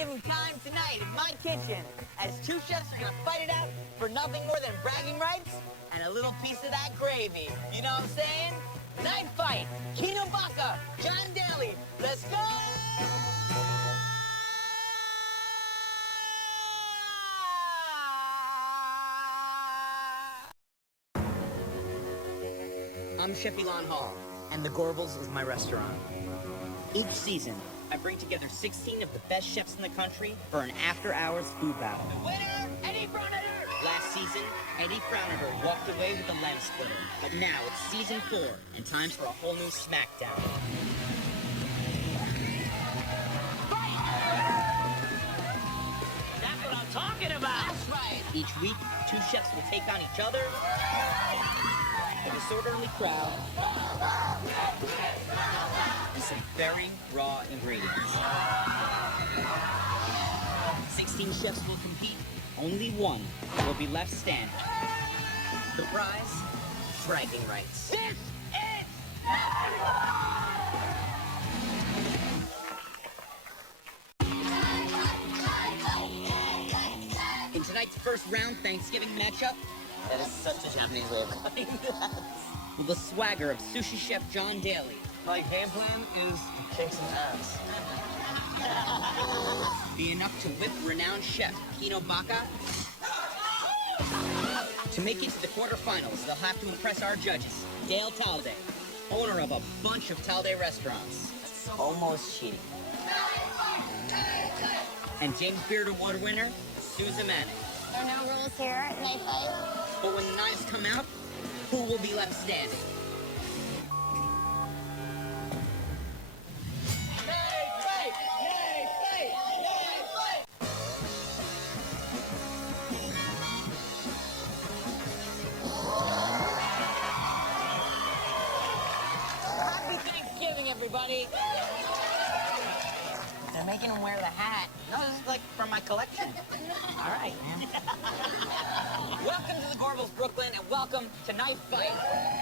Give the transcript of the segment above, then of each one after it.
Thanksgiving time tonight in my kitchen as two chefs are gonna fight it out for nothing more than bragging rights and a little piece of that gravy. You know what I'm saying? Night fight, Kino Baka, John Daly. Let's go! I'm Chef Elon Hall, and the Gorbals is my restaurant. Each season, I bring together 16 of the best chefs in the country for an after-hours food battle. The winner, Eddie Brauneter! Last season, Eddie Brauneter walked away with the lamb splitter. But now it's season 4, and time for a whole new smackdown. That's what I'm talking about! That's right! Each week, two chefs will take on each other. A disorderly crowd. And some very raw ingredients. 16 chefs will compete. Only one will be left standing. The prize? Bragging rights. This is... In tonight's first round Thanksgiving matchup, that is such a Japanese way of cutting that. With the swagger of sushi chef John Daly. My game plan is to kick some ass. Be enough to whip renowned chef Kino Baka. To make it to the quarterfinals, they'll have to impress our judges, Dale Talday, owner of a bunch of Talday restaurants. Almost cheating. And James Beard Award winner, Susan Manning. There are no rules here at Night Fight. But when the knives come out, who will be left standing? Happy Thanksgiving, everybody! They're making him wear the hat. No, this is like from my collection. All right, man. Welcome to the Gorbals, Brooklyn, and welcome to Night Fight.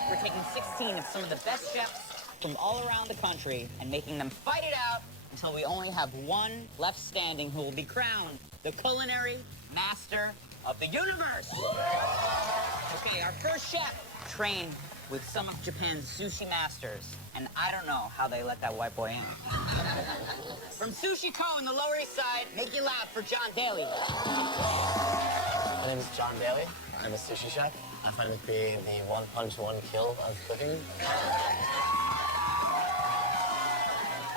We're taking 16 of some of the best chefs from all around the country and making them fight it out until we only have one left standing who will be crowned the culinary master of the universe. Okay, our first chef trained with some of Japan's sushi masters, and I don't know how they let that white boy in. From Sushi Co. in the Lower East Side, make you laugh for John Daly. My name is John Daly. I'm a sushi chef. I finally created the one punch, one kill of cooking.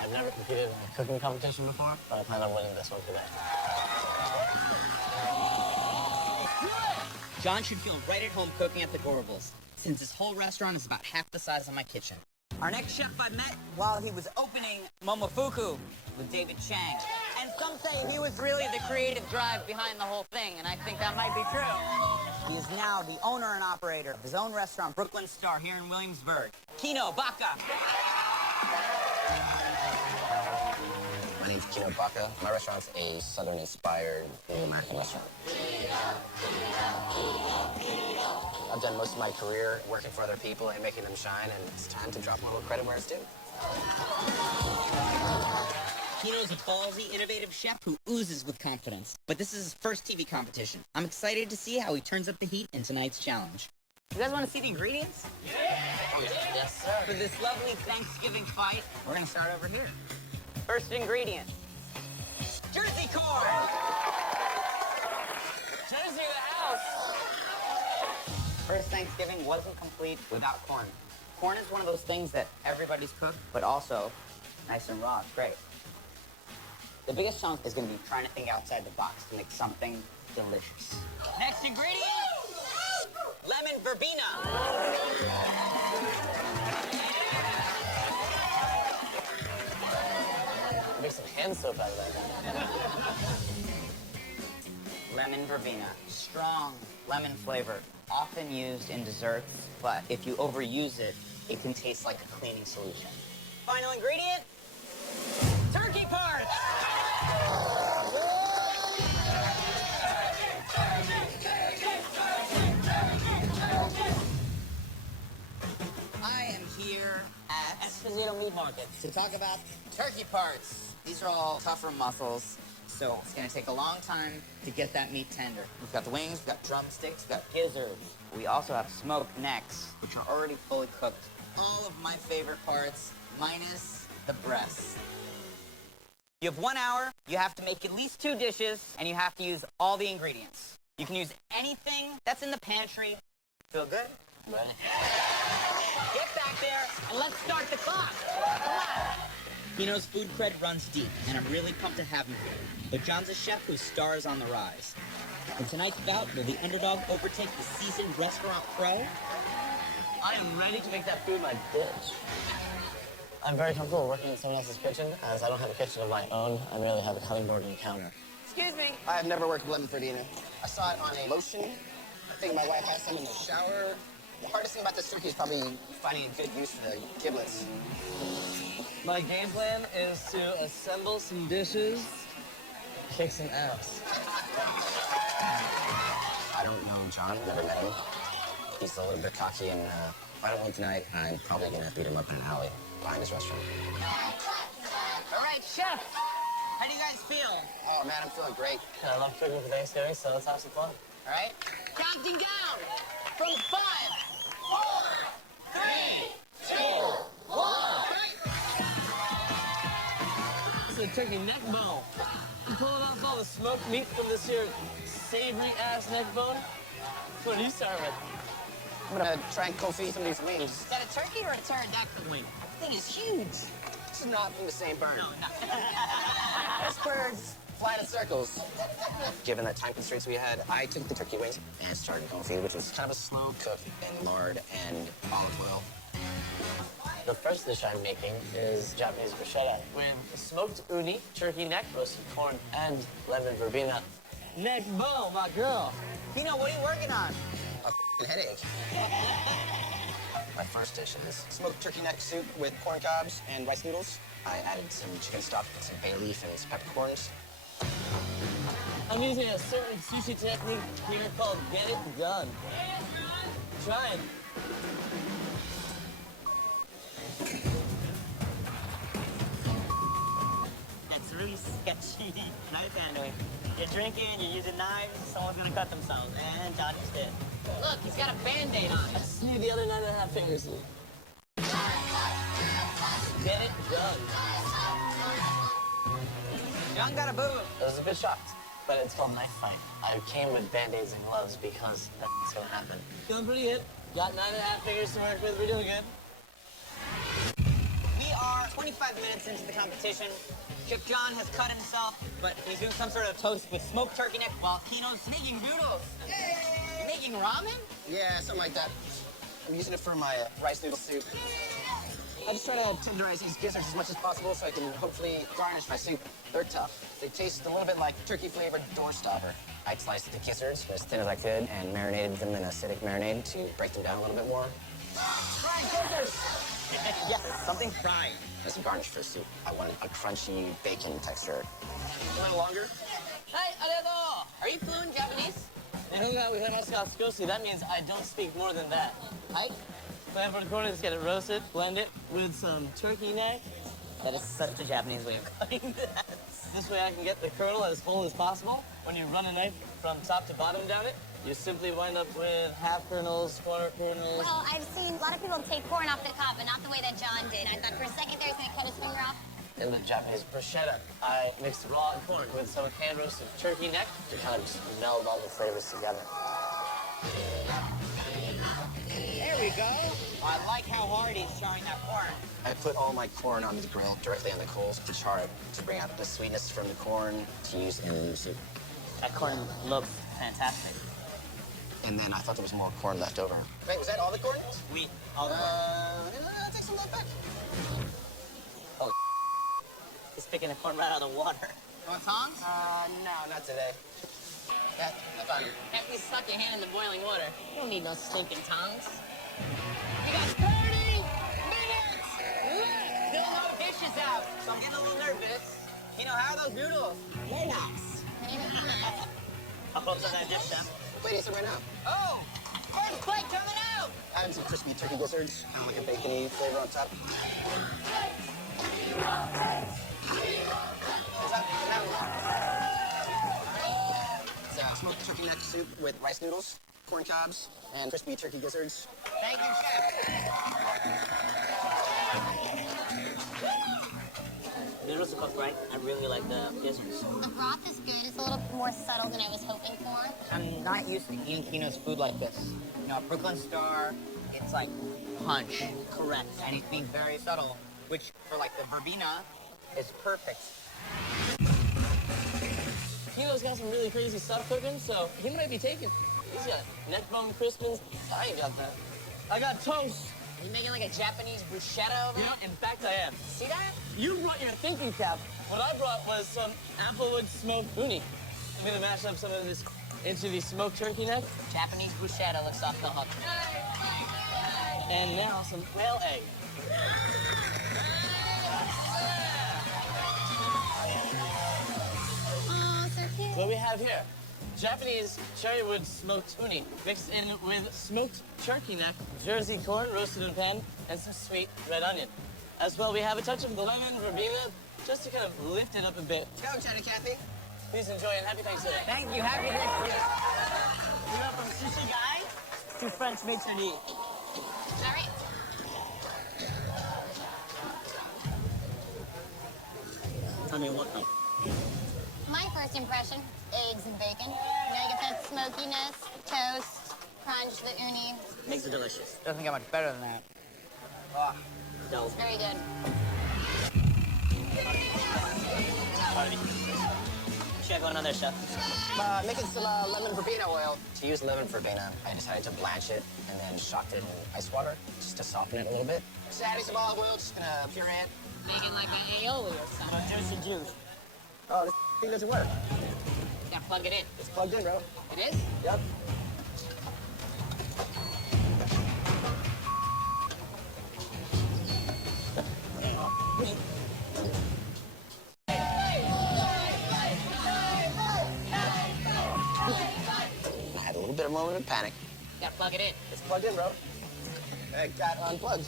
I've never competed in a cooking competition before, but I plan on winning this one today. John should feel right at home cooking at the Gorbals, since his whole restaurant is about half the size of my kitchen. Our next chef I met while he was opening Momofuku with David Chang. And some say he was really the creative drive behind the whole thing, and I think that might be true. He is now the owner and operator of his own restaurant, Brooklyn Star, here in Williamsburg. Kino Baka. My name's Kino Baka. My restaurant's a Southern-inspired American restaurant. I've done most of my career working for other people and making them shine, and it's time to drop a little credit where it's due. Kino's a ballsy, innovative chef who oozes with confidence. But this is his first TV competition. I'm excited to see how he turns up the heat in tonight's challenge. You guys want to see the ingredients? Yes, sir. For this lovely Thanksgiving fight, we're going to start over here. First ingredient, Jersey corn. Jersey the house. First Thanksgiving wasn't complete without corn. Corn is one of those things that everybody's cooked, but also nice and raw. It's great. The biggest challenge is going to be trying to think outside the box to make something delicious. Next ingredient, lemon verbena. Make some hand soap out of that. Lemon verbena, strong lemon flavor, often used in desserts, but if you overuse it, it can taste like a cleaning solution. Final ingredient, turkey parts. I am here at Esposito Meat Market to talk about turkey parts. These are all tougher muscles, so it's gonna take a long time to get that meat tender. We've got the wings, we've got drumsticks, we've got gizzards. We also have smoked necks, which are already fully cooked. All of my favorite parts, minus the breasts. You have 1 hour, you have to make at least 2 dishes, and you have to use all the ingredients. You can use anything that's in the pantry. Feel good? Ready? Get back there, and let's start the clock. Come on. Pino's food cred runs deep, and I'm really pumped to have him here. But John's a chef whose star is on the rise. In tonight's bout, will the underdog overtake the seasoned restaurant pro? I am ready to make that food my dish. I'm very comfortable working in someone else's kitchen, as I don't have a kitchen of my own. I merely have a cutting board and a counter. Excuse me. I've never worked with lemon Ferdinand. I saw it on a lotion. I think my wife has some in the shower. The hardest thing about this turkey is probably finding a good use for the giblets. My game plan is to assemble some dishes, kick some ass. I don't know John, never met him. He's a little bit cocky, and if I don't win tonight, I'm probably gonna beat him up in an alley behind his restaurant. All right, chef. How do you guys feel? Oh man, I'm feeling great. I love cooking for Thanksgiving, so let's have some fun. All right. Counting down from 5, 4, 3, 2, 1. This is a turkey neck bone. I'm pulling off all the smoked meat from this here savory ass neck bone. What are you starting with? I'm gonna try and co-feed some of these wings. Is that a turkey or a pterodactyl wing? That thing is huge. This is not from the same bird. No, not. Those birds fly in circles. Given the time constraints we had, I took the turkey wings and started confit, which was kind of a slow cook in lard and olive oil. The first dish I'm making is Japanese bruschetta with smoked uni, turkey neck, roasted corn, and lemon verbena. Neck bone, my girl. Pino, what are you working on? A f***ing headache. My first dish is smoked turkey neck soup with corn cobs and rice noodles. I added some chicken stock, some bay leaf, and some peppercorns. I'm using a certain sushi technique here called get it done. Try it. That's really sketchy knife handling. You're drinking, you're using knives, someone's gonna cut themselves, and Johnny's dead. Look, he's got a Band-Aid on. I just need the other 9.5 fingers. Get it done. John got a boo. I was a bit shocked, but it's called knife fight. I came with Band-Aids and gloves because that's gonna happen. Feeling pretty hit. Got 9.5 fingers to work with. We're doing good. We are 25 minutes into the competition. Chef John has cut himself, but he's doing some sort of toast with smoked turkey neck while Pino's making noodles. Yay! Making ramen? Yeah, something like that. I'm using it for my rice noodle soup. I just try to tenderize these gizzards as much as possible so I can hopefully garnish my soup. They're tough. They taste a little bit like turkey-flavored doorstopper. I sliced the gizzards as thin as I could and marinated them in acidic marinade to break them down a little bit more. Fried gizzards! Yes, something fried. As a garnish for the soup, I wanted a crunchy bacon texture. A little longer. Hey, arigato! Are you fluent Japanese? That means I don't speak more than that. Hi. Plan for the corn is get it roasted, blend it with some turkey neck. That is such a Japanese way of cutting that. This way I can get the kernel as whole as possible. When you run a knife from top to bottom down it, you simply wind up with half kernels, quarter kernels. Well, I've seen a lot of people take corn off the cob, but not the way that John did. I thought for a second there he was gonna cut his finger off. In the Japanese bruschetta, I mixed raw corn with some hand-roasted turkey neck to kind of just meld all the flavors together. There we go. I like how hard he's charring that corn. I put all my corn on the grill directly on the coals to char it to bring out the sweetness from the corn to use in the soup. That corn looks fantastic. And then I thought there was more corn left over. Wait, was that all the corn? Wheat, all the corn. I'll take some of that back. Oh, He's picking the corn right out of the water. You want tongs? no, not today. That, I thought you. After you stuck your hand in the boiling water, you don't need no stinking tongs. You got 30 minutes left! Still no dishes out, so I'm getting a little nervous. You know, how are those noodles? They're nice. I'll close on that dish, Chef. Wait, is it right now? Oh! First plate coming out! Adding some crispy turkey gizzards, kind of like a bacony flavor on top. neck soup with rice noodles, corn cobs, and crispy turkey gizzards. Thank you, chef. Noodles are cooked right. I really like the gizzards. The broth is good. It's a little more subtle than I was hoping for. I'm not used to eating Kino's food like this. You know, a Brooklyn Star, it's like punch. Correct. And he's being very subtle, which for like the verbena is perfect. Kino's got some really crazy stuff cooking, so he might be taking. He's got neck bone crispins. I ain't got that. I got toast. Are you making like a Japanese bruschetta over Yeah, there? in fact I am. See that? You brought your thinking cap. What I brought was some applewood smoked uni. I'm gonna mash up some of this into the smoked turkey neck. Japanese bruschetta looks off the hook. And now some quail egg. Oh, so cute. What we have here, Japanese cherrywood smoked uni mixed in with smoked turkey neck, Jersey corn roasted in pan, and some sweet red onion. As well, we have a touch of the lemon verbena just to kind of lift it up a bit. Go, Jenna Kathy. Please enjoy and happy Thanksgiving. Thank you. Happy Thanksgiving. We went from sushi guy to French maitre d'. All right. Tell me what though. My first impression, eggs and bacon. Now you get that smokiness, toast, crunch, the uni. Makes it delicious. Doesn't get much better than that. It's very good. Check one another, chef. Making some lemon verbena oil. To use lemon verbena, I decided to blanch it and then shocked it in ice water just to soften it a little bit. Just adding some olive oil, just gonna puree it. Making like an aioli or something. Juicy juice. Oh, this thing doesn't work. Yeah, plug it in. It's plugged in, bro. It is? Yep. I had a little bit of a moment of panic. Yeah, plug it in. It's plugged in, bro. It got unplugged.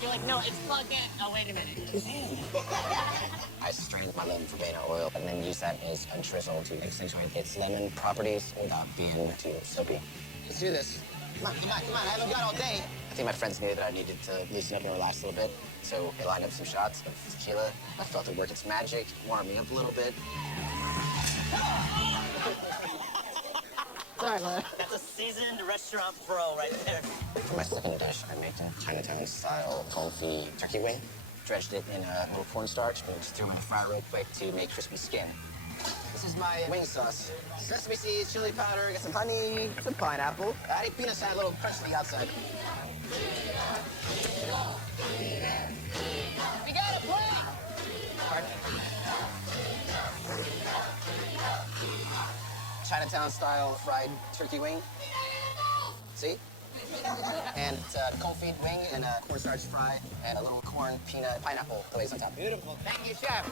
You're like, no, it's plugged in. Oh, wait a minute. I strained my lemon verbena oil and then used that as a drizzle to accentuate its lemon properties without being too soapy. Let's do this. Come on, come on, come on. I haven't got all day. I think my friends knew that I needed to loosen up and relax a little bit, so they lined up some shots of tequila. I felt it work its magic, warmed me up a little bit. Sorry, man. That's a seasoned restaurant pro right there. For my second dish, I'm making Chinatown-style confit turkey wing. Dredged it in a little cornstarch and just threw it in the fryer real quick to make crispy skin. This is my wing sauce. Sesame seeds, chili powder, got some honey, some pineapple. I think peanuts had a little crunch to the outside. We got a plan! Pardon? Chinatown-style fried turkey wing. See? And it's a confit wing and a cornstarch fry and a little corn peanut pineapple glaze on top. Beautiful. Thank you, chef.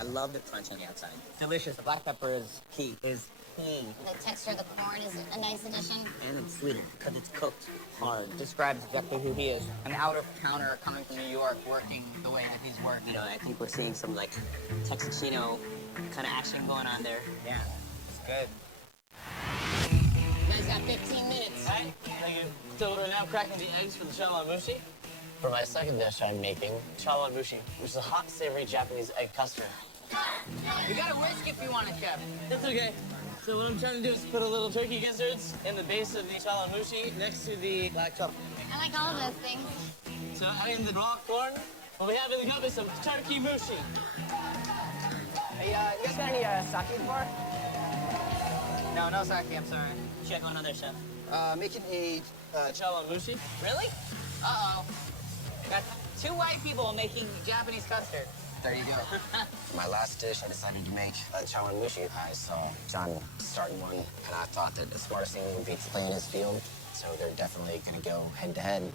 I love the crunch on the outside. Delicious. The black pepper is key. The texture of the corn is a nice addition. And it's sweeter because it's cooked hard. Describes exactly who he is. An out-of-towner coming from New York, working the way that he's working. You know, I think we're seeing some like Texachino kind of action going on there. Yeah, it's good. You guys got 15 minutes. All right, thank you. So we're now cracking the eggs for the chawanmushi. For my second dish, I'm making chawanmushi, which is a hot, savory Japanese egg custard. You got a whisk if you want it, chef. That's okay. So what I'm trying to do is put a little turkey gizzards in the base of the chawanmushi next to the black truffle. I like all of those things. So adding the raw corn, what we have in the cup is some turkey mushi. Hey, you guys got any sake before? No, no sake, I'm sorry. Check one other, chef. Making a Chawanmushi. Really? Uh-oh. Got two white people making Japanese custard. There you go. For my last dish, I decided to make a chawanmushi. I saw John starting one, and I thought that the smartest thing would be to play in his field. So they're definitely going to go head-to-head.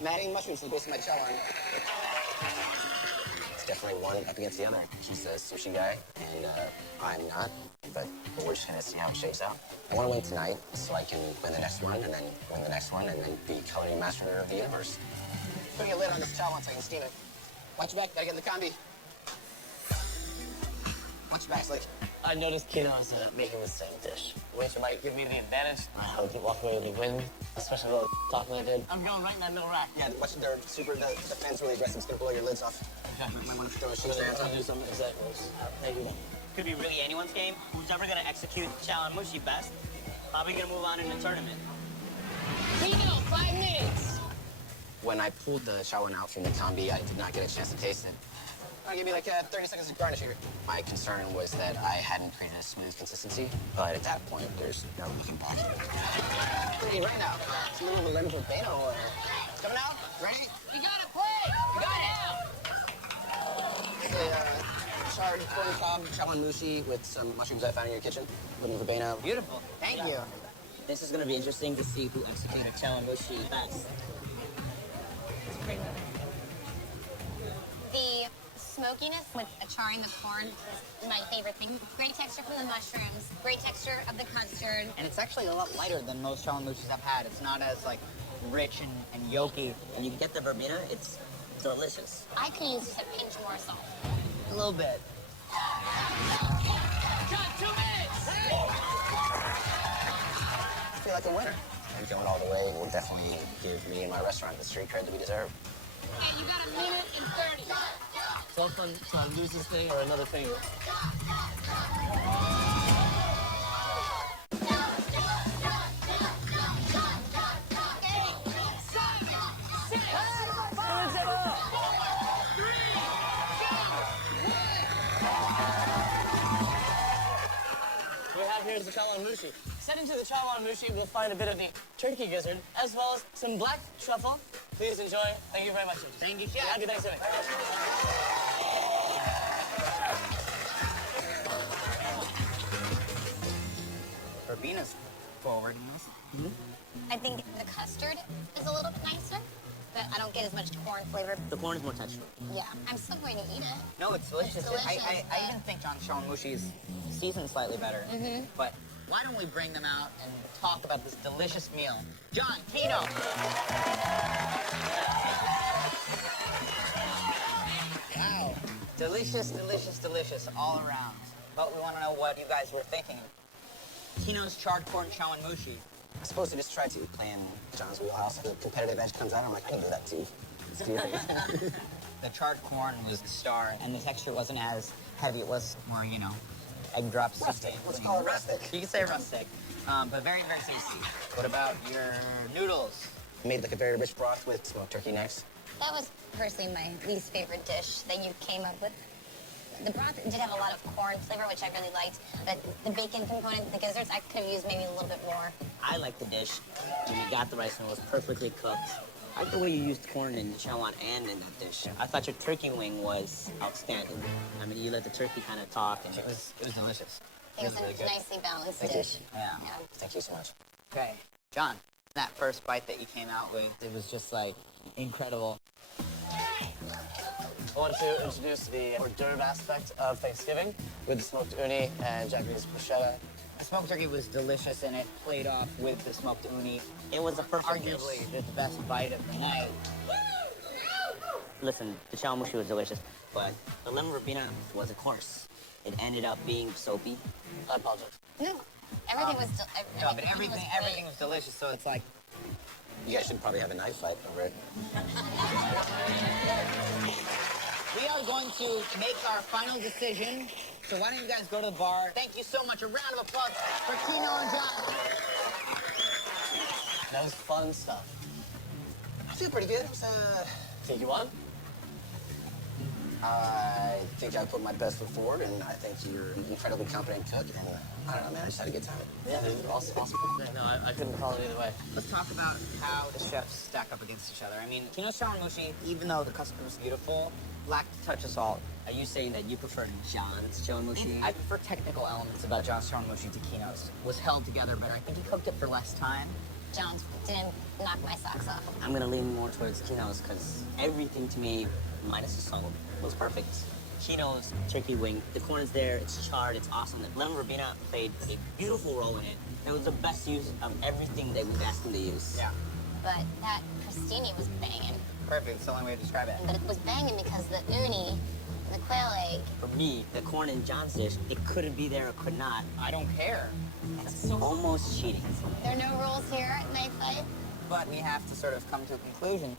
I'm adding mushrooms to the base of my chawan. It's definitely one up against the other. He's a sushi guy, and I'm not. But we're just going to see how it shakes out. I want to win tonight so I can win the next one, and then win the next one, and then be culinary master of the universe. Putting a lid on this chawan so I can steam it. Watch your back, gotta get in the combi. Watch your back, Slick. I noticed Kino's making the same dish, which might give me the advantage. I hope you walk away with a win, especially with all the talking I did. I'm going right in that middle rack. Yeah, watch they're super, the fan's really aggressive. It's gonna blow your lids off. Okay. You might want to throw a I'm shit gonna on top. do some examples. Thank you. Could be really anyone's game. Who's ever gonna execute chawanmushi best? Probably gonna move on in the tournament. Kino, 5 minutes! When I pulled the shawan out from the combi, I did not get a chance to taste it. I'll give me like 30 seconds to garnish here. My concern was that I hadn't created a smooth consistency, but at that point, there's no looking back. Hey, right now, it's a little lemon volcano. Coming out? Ready? You gotta play! You got it! It's a charred corn cob chawanmushi with some mushrooms I found in your kitchen. Lemon verbena. Beautiful. Thank you. This is gonna be interesting to see who executed chawanmushi best. The smokiness with charring the corn is my favorite thing. Great texture from the mushrooms, great texture of the custard. And it's actually a lot lighter than most chawanmushis I've had. It's not as like rich and yolky. And you get the verbena, it's delicious. I could use just a pinch more salt. A little bit. Got 2 minutes! I feel like a winner. And going all the way will definitely give me and my restaurant the street cred that we deserve. Hey, you got 1 minute and 30. So fun to lose this thing or another finger. Here's the chawanmushi. Set into the chawanmushi, we'll find a bit of the turkey gizzard, as well as some black truffle. Please enjoy. Thank you very much. Thank you, Chef. Happy Thanksgiving. Verbena's forward in this. I think the custard is a little bit nicer, but I don't get as much corn flavor. The corn is more textural. Yeah, I'm still going to eat it. No, it's delicious. It's delicious, I but- even think John chawanmushi is seasoned slightly better. But why don't we bring them out and talk about this delicious meal? John, Kino. Wow. Delicious, delicious, delicious all around. But we want to know what you guys were thinking. Kino's charred corn chawanmushi. I'm supposed to just try to play in John's wheelhouse. If the competitive edge comes out, I'm like, I can do that too. Let's do it. The charred corn was the star, and the texture wasn't as heavy. It was more, you know, egg drops. Rustic. Let's call it rustic. You can say rustic, but very, very tasty. What about your noodles? Made like a very rich broth with smoked turkey necks. That was personally my least favorite dish that you came up with. The broth did have a lot of corn flavor, which I really liked, but the bacon component, the gizzards, I could have used maybe a little bit more. I like the dish. You got the rice noodles perfectly cooked. I like the way you used corn in chawan and in that dish. I thought your turkey wing was outstanding. I mean, you let the turkey kind of talk, and it was delicious. It was a nicely balanced Thank you. dish. Yeah. Thank you so much. Okay, John, that first bite that you came out with, it was just like incredible. I want to introduce the hors d'oeuvre aspect of Thanksgiving with the smoked uni and Japanese bruschetta. The smoked turkey was delicious, and it played off with the smoked uni. It was arguably the best bite of the night. Listen, the chawanmushi was delicious, but the lemon verbena was a course. It ended up being soapy. I apologize. No, everything was No, but everything was delicious, so it's like, You guys should probably have a knife fight over it. we are going to make our final decision. So why don't you guys go to the bar? Thank you so much. A round of applause for Kino and John. That was fun stuff. I feel pretty good. It was, Think you won? I think I put my best foot forward, and I think you're an incredibly competent cook, and I don't know, man, I just had a good time. Yeah, dude. Awesome. Yeah, no, I couldn't call it either way. Let's talk about how the chefs stack up against each other. I mean, Kino's chawanmushi, even though the custard was beautiful, lacked a touch of salt. Are you saying that you prefer John's chawanmushi? I prefer technical elements about John's chawanmushi to Kino's. Was held together better. I think he cooked it for less time. John's didn't knock my socks off. I'm gonna lean more towards Kino's because everything to me, minus the song, was perfect. Kino's turkey wing, the corn is there, it's charred, it's awesome. The lemon verbena played a beautiful role in it. It was the best use of everything that we've asked him to use. Yeah. But that crostini was banging. Perfect. It's the only way to describe it. But it was banging because the uni, the quail egg. For me, the corn in John's dish, it couldn't be there, it could not. I don't care. That's almost cheating. There are no rules here at Knife Fight. But we have to sort of come to a conclusion,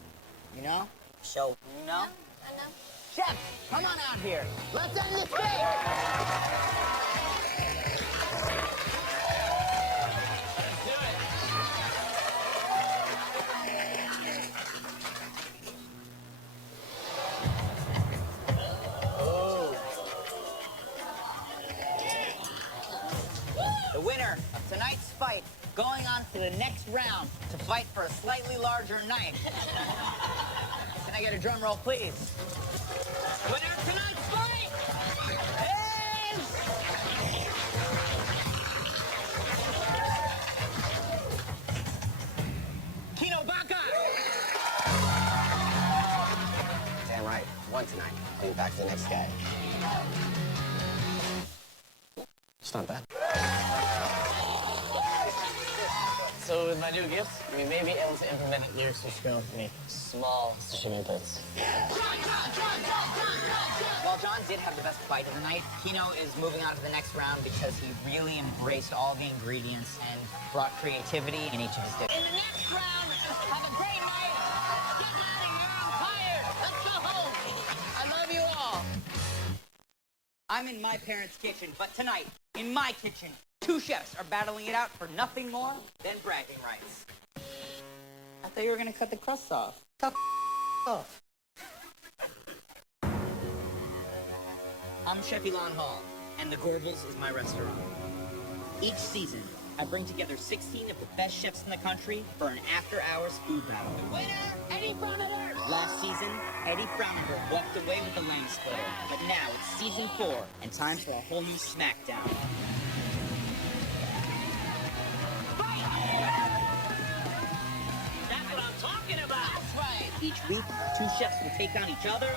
you know? So, You know? I know. Chef, come on out here. Let's end this game. The winner of tonight's fight going on to the next round to fight for a slightly larger knife. Can I get a drum roll, please? Winner of tonight's fight is... Kino Baka! Damn right. Won tonight. I'll be back to the next guy. It's not bad. So with my new gifts, we may be able to implement your sushi girl to make small sashimi plates. While John did have the best fight of the night, Kino is moving on to the next round because he really embraced all the ingredients and brought creativity in each of his dishes. In the next round, have a great night. Get out of here. I'm tired. Let's go home. I love you all. I'm in my parents' kitchen, but tonight, in my kitchen, two chefs are battling it out for nothing more than bragging rights. I thought you were gonna cut the crust off. Cut off. I'm Chef Elon Hall, and the Gorbals is my restaurant. Each season, I bring together 16 of the best chefs in the country for an after-hours food battle. Winner, Eddie Frauenberg! Last season, Eddie Frauenberg walked away with the lane splitter, but now it's season 4, and time for a whole new smackdown. That's what I'm talking about! That's right! Each week, two chefs will take on each other.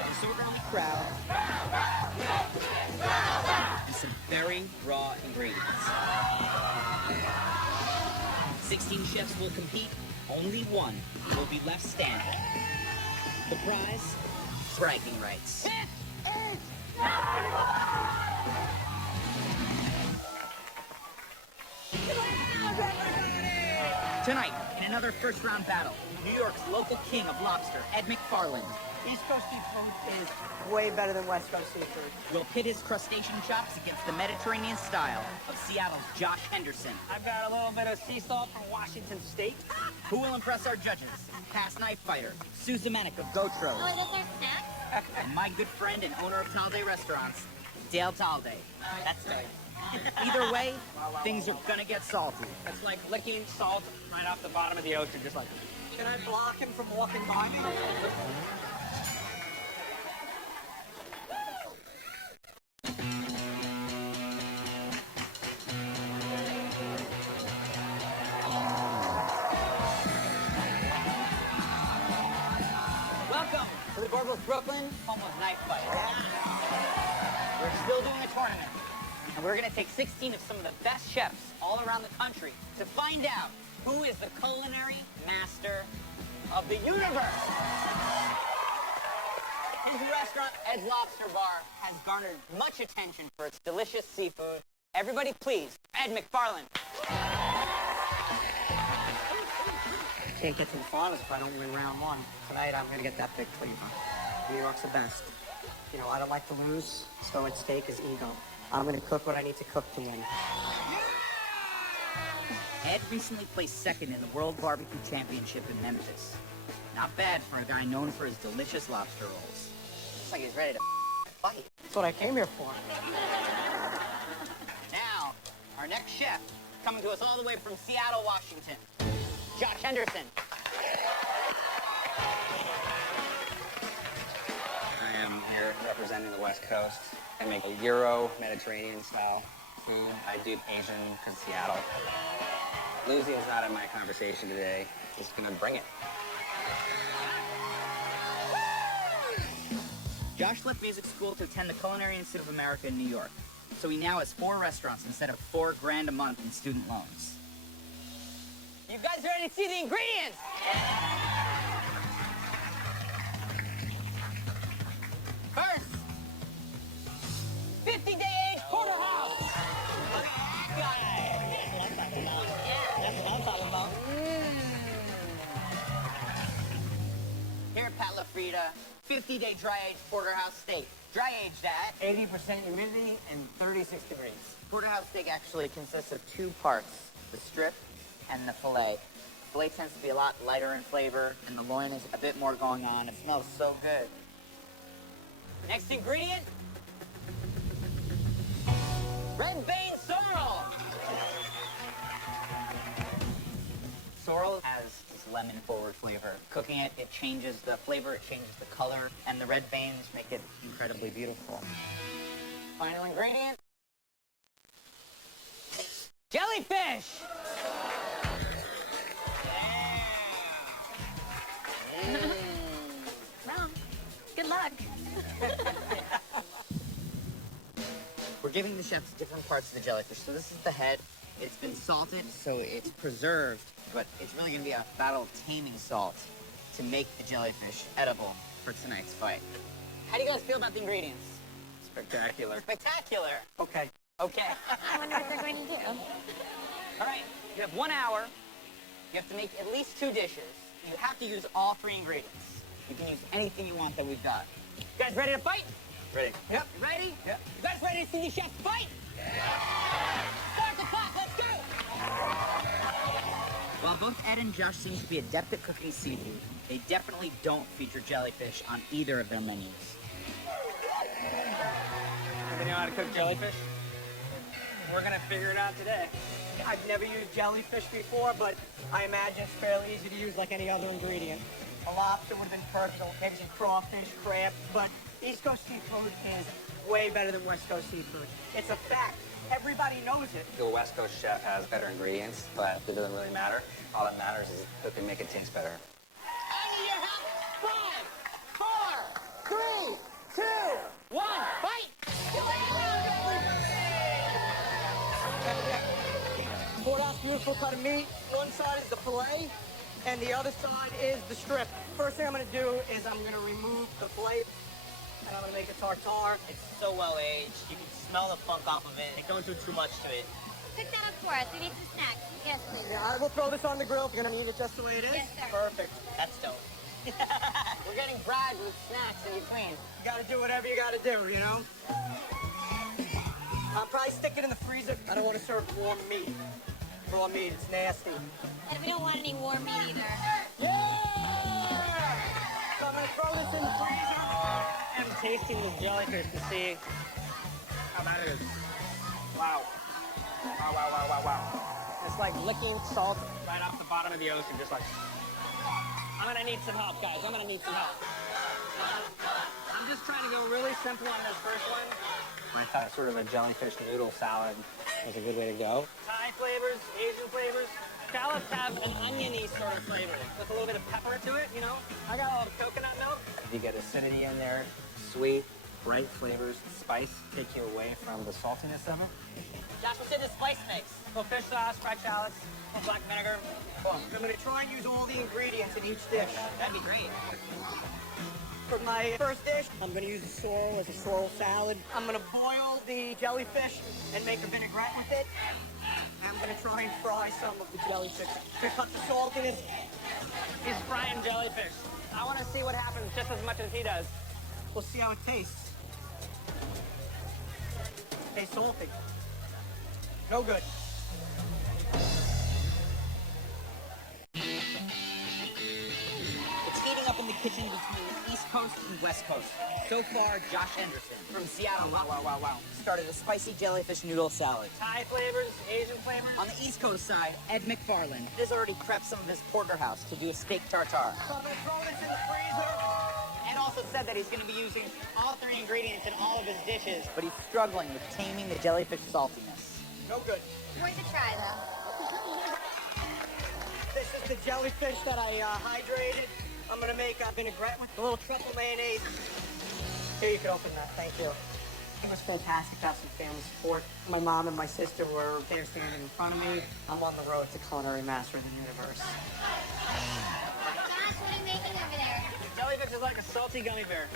A disorderly crowd. And some very raw ingredients. 16 chefs will compete. Only one will be left standing. The prize? Bragging rights. Tonight, in another first-round battle, New York's local king of lobster, Ed McFarland, East Coast seafood is way better than West Coast seafood. will pit his crustacean chops against the Mediterranean style of Seattle's Josh Henderson. I've got a little bit of sea salt from Washington State. Who will impress our judges? Past knife fighter, Sue Zemanek of Gotros. Oh, is this our snack? And my good friend and owner of Talde Restaurants, Dale Talde. That's right. Either way, things are gonna get salty. It's like licking salt right off the bottom of the ocean, just like, can I block him from walking by me? Welcome to the Gorbals Brooklyn, home of knife fight. We're still doing a tournament, and we're gonna take 16 of some of the best chefs all around the country to find out who is the culinary master of the universe. His restaurant, Ed's Lobster Bar, has garnered much attention for its delicious seafood. Everybody please, Ed McFarland. Can't get to the finals if I don't win round one. Tonight, I'm gonna get that big cleaver. New York's the best. You know, I don't like to lose, so at stake is ego. I'm gonna cook what I need to cook to win. Ed recently placed second in the World Barbecue Championship in Memphis. Not bad for a guy known for his delicious lobster rolls. Looks like he's ready to fight. That's what I came here for. Now, our next chef, coming to us all the way from Seattle, Washington, Josh Henderson. I am here representing the West Coast. I make a Euro Mediterranean style food. I do Asian because Seattle. Losing is not in my conversation today. Just gonna bring it. Josh left music school to attend the Culinary Institute of America in New York, so he now has 4 restaurants instead of $4,000 a month in student loans. You guys ready to see the ingredients? feta, 50-day dry-aged porterhouse steak. Dry-aged at 80% humidity and 36 degrees. porterhouse steak actually consists of two parts, the strip and the filet. Filet tends to be a lot lighter in flavor, and the loin is a bit more going on. It smells so good. Next ingredient, red vein sorrel. Sorrel has this lemon-forward flavor. Cooking it, it changes the flavor, it changes the color, and the red veins make it incredibly beautiful. Final ingredient, jellyfish. Well, good luck. We're giving the chefs different parts of the jellyfish. So this is the head. It's been salted, so it's preserved, but it's really gonna be a battle of taming salt to make the jellyfish edible for tonight's fight. How do you guys feel about the ingredients? Spectacular. Spectacular. Okay. Okay. I wonder what they're going to do. All right, you have 1 hour. You have to make at least 2 dishes. You have to use all 3 ingredients. You can use anything you want that we've got. You guys ready to fight? Ready. Yep. You ready? Yep. You guys ready to see the chefs fight? Start the clock, let's go! While both Ed and Josh seem to be adept at cooking seafood, they definitely don't feature jellyfish on either of their menus. Anybody know how to cook jellyfish? We're gonna figure it out today. I've never used jellyfish before, but I imagine it's fairly easy to use like any other ingredient. A lobster would have been perfect, maybe some crawfish, crab, but East Coast seafood is way better than West Coast seafood. It's a fact. Everybody knows it. The West Coast chef has better ingredients, but it doesn't really matter. All that matters is who can make it taste better. Out of your house! 5, 4, 3, 2, 1, fight! 4-ounce beautiful cut of meat. One side is the filet, and the other side is the strip. First thing I'm gonna do is I'm gonna remove the filet, and I'm gonna make a tartare. It's so well aged. You can smell the funk off of it. Don't do too much to it. Pick that up for us. We need some snacks. Yes, please. Yeah, I will throw this on the grill if you're gonna eat it just the way it is. Yes, sir. Perfect. That's dope. We're getting bribed with snacks in between. You gotta do whatever you gotta do, you know? I'll probably stick it in the freezer. I don't want to serve warm meat. Raw meat, it's nasty. And we don't want any warm meat either. Yeah! So I'm gonna throw this in the freezer. I'm tasting this jellyfish to see How that is. Wow. Wow, wow, wow, wow, wow. It's like licking salt right off the bottom of the ocean, just like... I'm gonna need some help, guys. I'm gonna need some help. I'm just trying to go really simple on this first one. I thought sort of a jellyfish noodle salad was a good way to go. Thai flavors, Asian flavors. Shallots have an oniony sort of flavor with a little bit of pepper to it, you know? I got a little coconut milk. You get acidity in there, sweet, bright flavors, spice take you away from the saltiness of it. Josh, what's in the spice mix? A little fish sauce, fried shallots, a little black vinegar. I'm gonna try and use all the ingredients in each dish. That'd be great. For my first dish, I'm gonna use the sorrel as a sorrel salad. I'm gonna boil the jellyfish and make a vinaigrette with it. I'm gonna try and fry some of the jellyfish to cut the saltiness. He's frying jellyfish. I want to see what happens just as much as he does. We'll see how it tastes. Tastes salty. No good. It's heating up in the kitchen between the East Coast and West Coast. So far, Josh Anderson from Seattle, started a spicy jellyfish noodle salad. Thai flavors, Asian flavors. On the East Coast side, Ed McFarland has already prepped some of his porterhouse to do a steak tartare. So I'm gonna throw this in the freezer. Ed also said that he's going to be using all 3 ingredients in all of his dishes, but he's struggling with taming the jellyfish saltiness. No good. Worth a try, though. This is the jellyfish that I hydrated. I'm gonna make a vinaigrette with a little truffle mayonnaise. Here, you can open that. Thank you. It was fantastic to have some family support. My mom and my sister were there standing in front of me. I'm on the road to culinary master of the universe. Josh, what are you making over there? Jellyfish is like a salty gummy bear.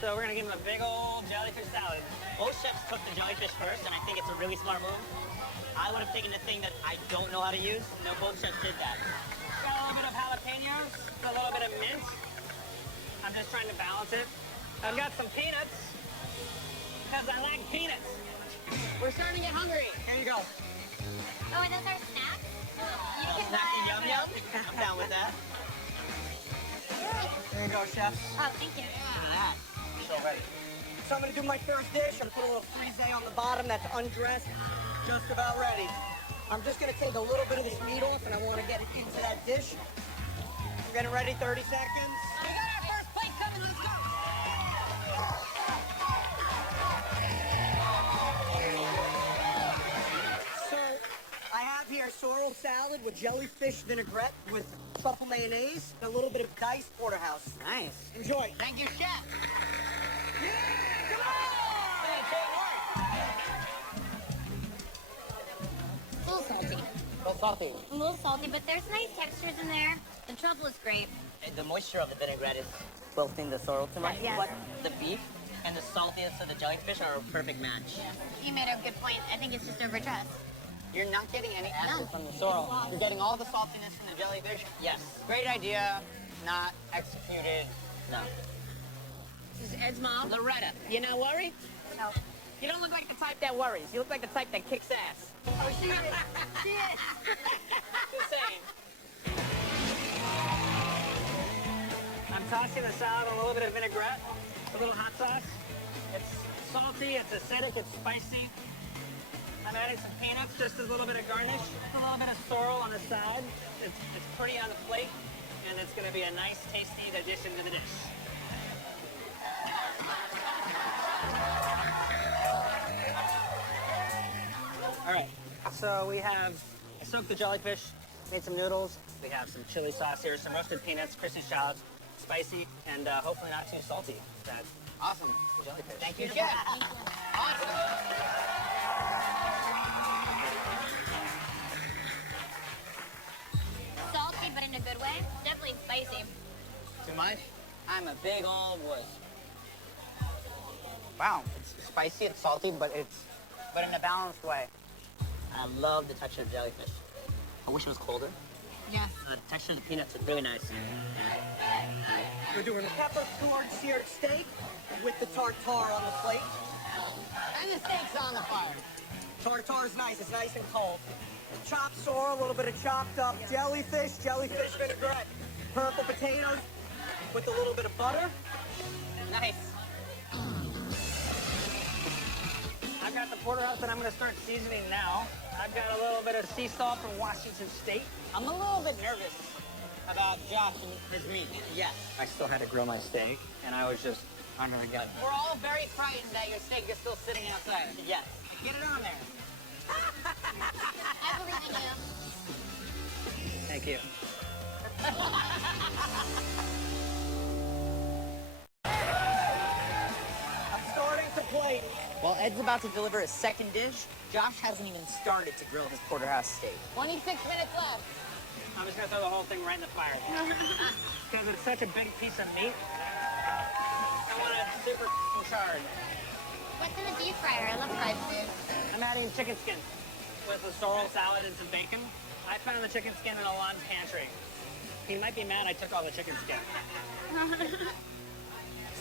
So we're gonna give him a big old jellyfish salad. Most chefs cook the jellyfish first, and I think it's a really smart move. I would have taken the thing that I don't know how to use. No, both chefs did that. Got a little bit of jalapenos, a little bit of mint. I I'm just trying to balance it. I've got some peanuts, because I like peanuts. We're starting to get hungry. Here you go. Oh, are those our snacks? You can Snacky buy yum yum. I'm down with that. There you go, chef. Oh, thank you. Look at that. So ready. So I'm gonna do my first dish. I'm gonna put a little frise on the bottom that's undressed, just about ready. I'm just gonna take a little bit of this meat off and I wanna get it into that dish. I'm getting ready, 30 seconds. We got our first plate coming. Let's go. So I have here sorrel salad with jellyfish vinaigrette with truffle mayonnaise and a little bit of diced porterhouse. Nice. Enjoy. Thank you, chef. A little salty. Well, salty. A little salty, but there's nice textures in there. The truffle is great. The moisture of the vinaigrette is wilting the sorrel too much. Right, yes. But the beef and the saltiness of the jellyfish are a perfect match. You made a good point. I think it's just overdressed. You're not getting any acid No. from the sorrel. You're getting all the saltiness from the jellyfish. Yes. Great idea, not executed. No. This is Ed's mom, Loretta. You not worried? No. You don't look like the type that worries. You look like the type that kicks ass. Oh, she is. She is. Just saying. I'm tossing the salad with a little bit of vinaigrette, a little hot sauce. It's salty, it's acidic, it's spicy. I'm adding some peanuts, just a little bit of garnish, just a little bit of sorrel on the side. It's pretty on the plate, and it's gonna be a nice, tasty addition to the dish. All right, so we have soaked the jellyfish, made some noodles. We have some chili sauce here, some roasted peanuts, crispy shallots, spicy, and hopefully not too salty. That's awesome jellyfish. Thank you, Chef. Salty, but in a good way. Definitely spicy. Too much? I'm a big old wuss. Wow, it's spicy, it's salty, but in a balanced way. I love the texture of jellyfish. I wish it was colder. Yes. The texture of the peanuts is really nice. We're doing a pepper-cured seared steak with the tartare on the plate. And the steak's on the fire. Tartare's nice, it's nice and cold. Chopped sorrel, a little bit of chopped up jellyfish vinaigrette, purple potatoes with a little bit of butter. Nice. I've got the porterhouse that I'm gonna start seasoning now. I've got a little bit of sea salt from Washington State. I'm a little bit nervous about Josh and his meat. Yes. I still had to grill my steak, and I was just under the gun. We're all very frightened that your steak is still sitting outside. Yes. Get it on there. I believe in you. Thank you. I'm starting to plate. While Ed's about to deliver his second dish, Josh hasn't even started to grill his porterhouse steak. 26 minutes left. I'm just gonna throw the whole thing right in the fire. Because it's such a big piece of meat. I want it super charred. What's in the deep fryer? I love fried food. I'm adding chicken skin with a sorrel salad and some bacon. I found the chicken skin in Alon's pantry. He might be mad I took all the chicken skin.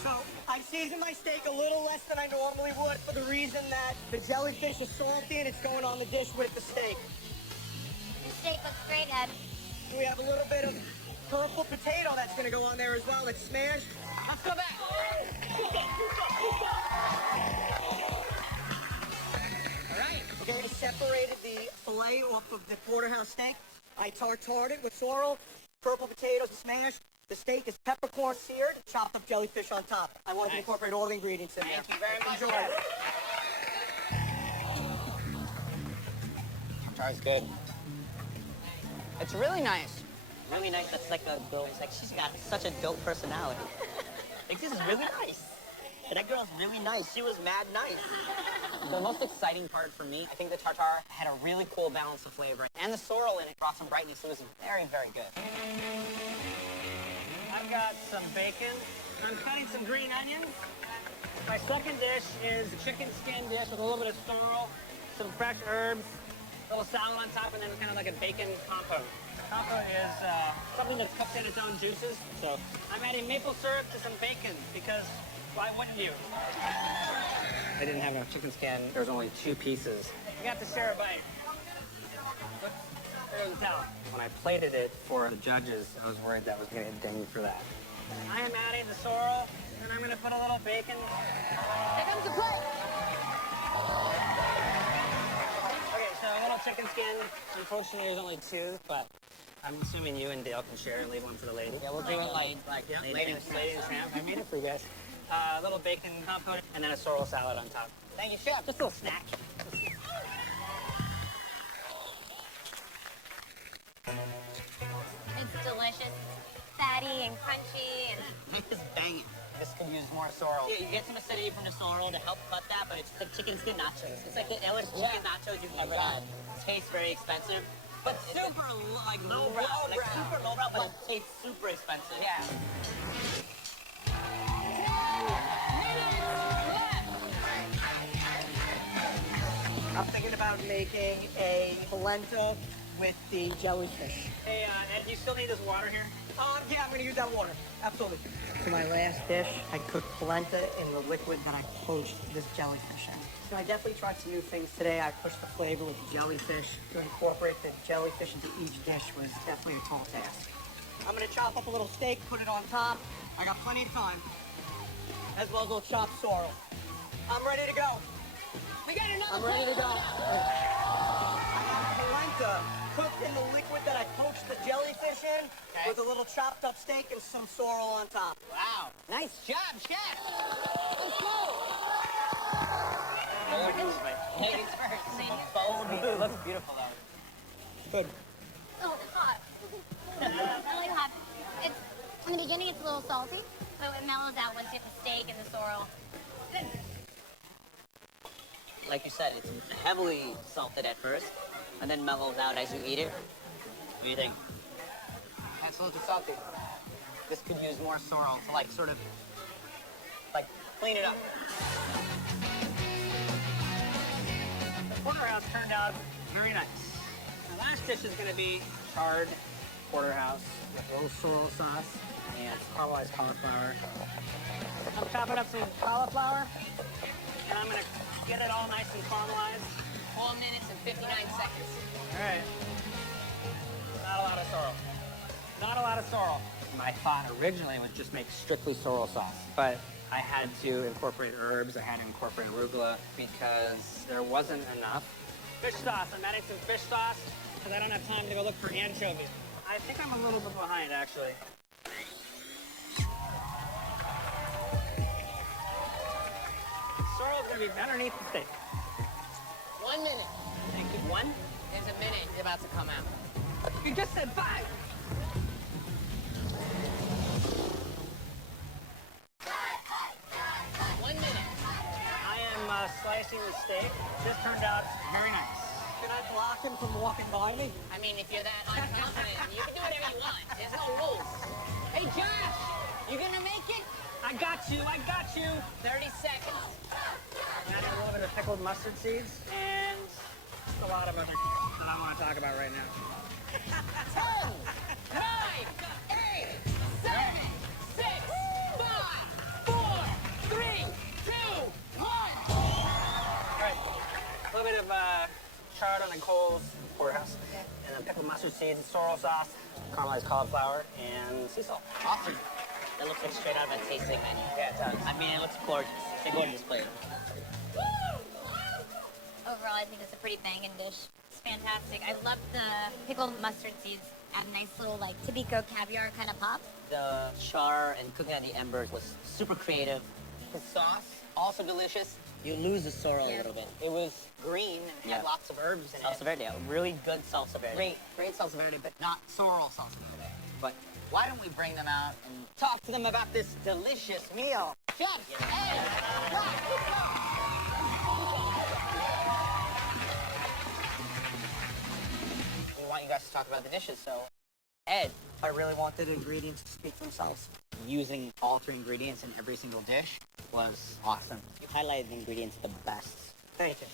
So I seasoned my steak a little less than I normally would for the reason that the jellyfish is salty and it's going on the dish with the steak. The steak looks great, Ed. We have a little bit of purple potato that's going to go on there as well. It's smashed. Let's go back. All right. Okay, I separated the filet off of the porterhouse steak. I tartared it with sorrel, purple potatoes smashed. The steak is peppercorn seared, chopped up jellyfish on top. I wanted to incorporate all the ingredients in there. Thank you very much. Enjoy. Tartare's good. It's really nice. Really nice. That's like a girl. It's like she's got such a dope personality. Like this is really nice. That girl's really nice. She was mad nice. The most exciting part for me, I think the tartare had a really cool balance of flavor. And the sorrel in it brought some brightness. It was very, very good. I've got some bacon. I'm cutting some green onions. My second dish is a chicken skin dish with a little bit of sorrel, some fresh herbs, little salad on top, and then kind of like a bacon compote. Compote is something that's cooked in its own juices. So I'm adding maple syrup to some bacon because why wouldn't you? I didn't have enough chicken skin. There was only 2 pieces. You got to share a bite. Look, there's the towel. When I plated it for the judges, I was worried that was going to get dinged for that. I am adding the sorrel, and I'm going to put a little bacon. Here comes the plate. Okay, so a little chicken skin. Unfortunately, there's only 2, but I'm assuming you and Dale can share and leave one for the lady. Yeah, we'll do it like Lady and Sam. I made it for you guys. A little bacon compote, and then a sorrel salad on top. Thank you, chef. Just a little snack. It's delicious, fatty and crunchy, and Just bang it. This could use more sorrel. Yeah, you get some acidity from the sorrel to help cut that, but it's the chicken skin nachos. It's like the illest chicken nachos you've ever had. Tastes very expensive, but super like lowbrow. Like super lowbrow, but it tastes super expensive. Yeah. I'm thinking about making a polenta with the jellyfish. Hey, Ed, do you still need this water here? Yeah, I'm gonna use that water. Absolutely. For my last dish, I cooked polenta in the liquid that I poached this jellyfish in. So I definitely tried some new things today. I pushed the flavor with the jellyfish. To incorporate the jellyfish into each dish was definitely a tall task. I'm gonna chop up a little steak, put it on top. I got plenty of time. As well as a little chopped sorrel. I'm ready to go. We got another I'm ready to go. I got polenta cooked in the liquid that I poached the jellyfish in with a little chopped up steak and some sorrel on top. Wow. Nice job, chef. Let's go. Ladies first. It looks beautiful, though. Good. oh, it's hot. Really hot. It's in the beginning, it's a little salty, so it mellows out once you get the steak and the sorrel. Like you said, it's heavily salted at first, and then mellows out as you eat it. What do you think? That's a little too salty. This could use more sorrel to like sort of like clean it up. The porterhouse turned out very nice. The last dish is going to be charred porterhouse with a little sorrel sauce and caramelized cauliflower. I'm chopping up some cauliflower, and I'm going to get it all nice and caramelized. 4 minutes and 59 seconds. All right. Not a lot of sorrel. Not a lot of sorrel. My thought originally was just make strictly sorrel sauce, but I had to incorporate herbs. I had to incorporate arugula because there wasn't enough. Fish sauce. I'm adding some fish sauce because I don't have time to go look for anchovies. I think I'm a little bit behind, actually. Sorrel's gonna be underneath the steak. 1 minute. Thank you. 1? There's a minute about to come out. You just said 5. I am slicing the steak. This turned out very nice. Can I block him from walking by me? I mean, if you're that unconfident, you can do whatever you want. There's no rules. Hey, Josh, you gonna make it? I got you. 30 seconds. Add a little bit of pickled mustard seeds and just a lot of other things that I want to talk about right now. 10, 9, 8, 7, 6, 5, 4, 3, 2, 1. All right. A little bit of charred on the coals, porterhouse, and then pickled mustard seeds, sorrel sauce, caramelized cauliflower, and sea salt. Awesome. That looks like straight out of a tasting menu. Yeah, it does. I mean, it looks gorgeous. It's a gorgeous plate. Overall, I think it's a pretty banging dish. It's fantastic. I love the pickled mustard seeds. Add a nice little like Tibico caviar kind of pop. The char and cooking on the embers was super creative. The sauce, also delicious. You lose the sorrel a little bit. It was green, Yeah. had lots of herbs in Salsa it. verde, a really good salsa verde. Great salsa verde, but not sorrel salsa verde. But why don't we bring them out and talk to them about this delicious meal? Chef, hey, we want you guys to talk about the dishes, so Ed, I really wanted the ingredients to speak for themselves. Using all 3 ingredients in every single dish was awesome. you highlighted the ingredients the best. Thank you.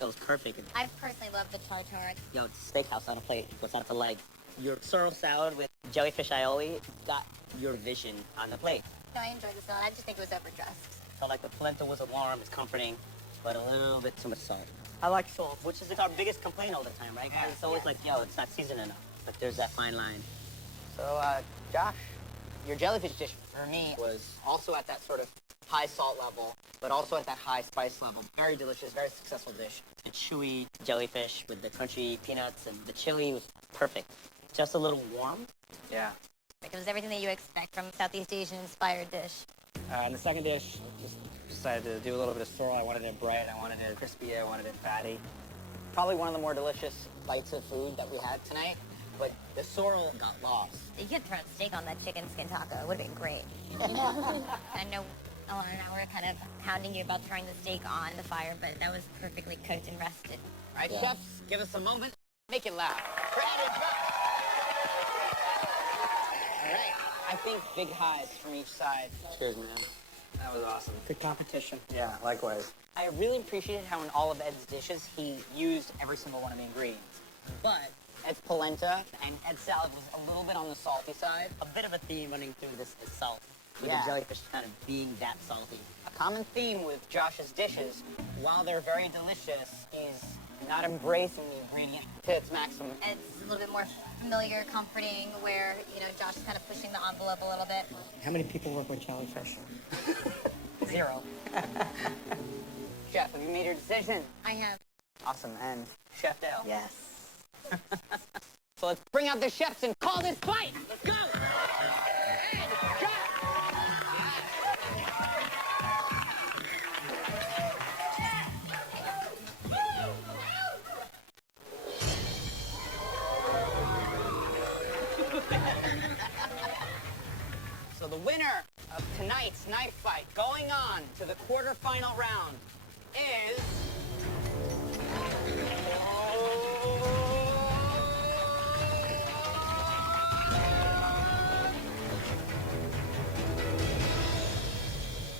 That was perfect. I personally love the tartare. Yo, it's a steakhouse on a plate. What's not to like? Your sorrel salad with jellyfish aioli got your vision on the plate. No, I enjoyed the salad. I just think it was overdressed. Felt like the polenta was warm, it's comforting, but a little bit too much salt. I like salt, which is our biggest complaint all the time, right? Yeah. It's always like, yo, it's not seasoned enough. But there's that fine line. So, Josh, your jellyfish dish for me was also at that sort of high salt level, but also at that high spice level. Very delicious, very successful dish. The chewy jellyfish with the crunchy peanuts and the chili was perfect. Just a little warm. Yeah. It was everything that you expect from Southeast Asian inspired dish. And the second dish, just decided to do a little bit of sorrel. I wanted it bright, I wanted it crispy, I wanted it fatty. Probably one of the more delicious bites of food that we had tonight, but the sorrel got lost. You could throw a steak on that chicken skin taco. It would have been great. I know Alana and I were kind of hounding you about throwing the steak on the fire, but that was perfectly cooked and rested. All right, chefs, give us a moment. Make it loud. Ready, go! All right, I think big highs from each side. Cheers, man. That was awesome. Good competition. Yeah, likewise. I really appreciated how in all of Ed's dishes, he used every single one of the ingredients. But Ed's polenta and Ed's salad was a little bit on the salty side. A bit of a theme running through this is salt. With Yeah. the jellyfish kind of being that salty. A common theme with Josh's dishes, while they're very delicious, is not embracing the ingredient to its maximum. It's a little bit more familiar, comforting, where, you know, Josh is kind of pushing the envelope a little bit. How many people work with jellyfish? 0. Chef, have you made your decision? I have. Awesome, and Chef Dale. Yes. So let's bring out the chefs and call this fight! Let's go! So the winner of tonight's knife fight, going on to the quarterfinal round, is...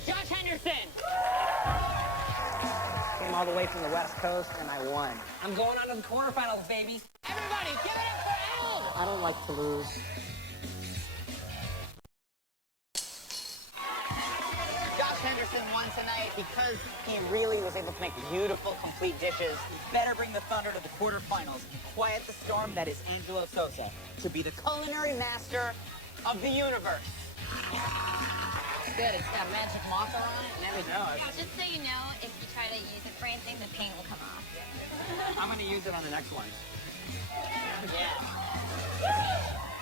Josh Henderson! Came all the way from the West Coast and I won. I'm going on to the quarterfinals, baby. Everybody, give it up for El! I don't like to lose. Josh Henderson won tonight because he really was able to make beautiful, complete dishes. Better bring the thunder to the quarterfinals and quiet the storm that is Angelo Sosa to be the culinary master of the universe. It's good. It's got magic marker on it and everything. Just so you know, if you try to use it for anything, the paint will come off. I'm going to use it on the next one. Yeah.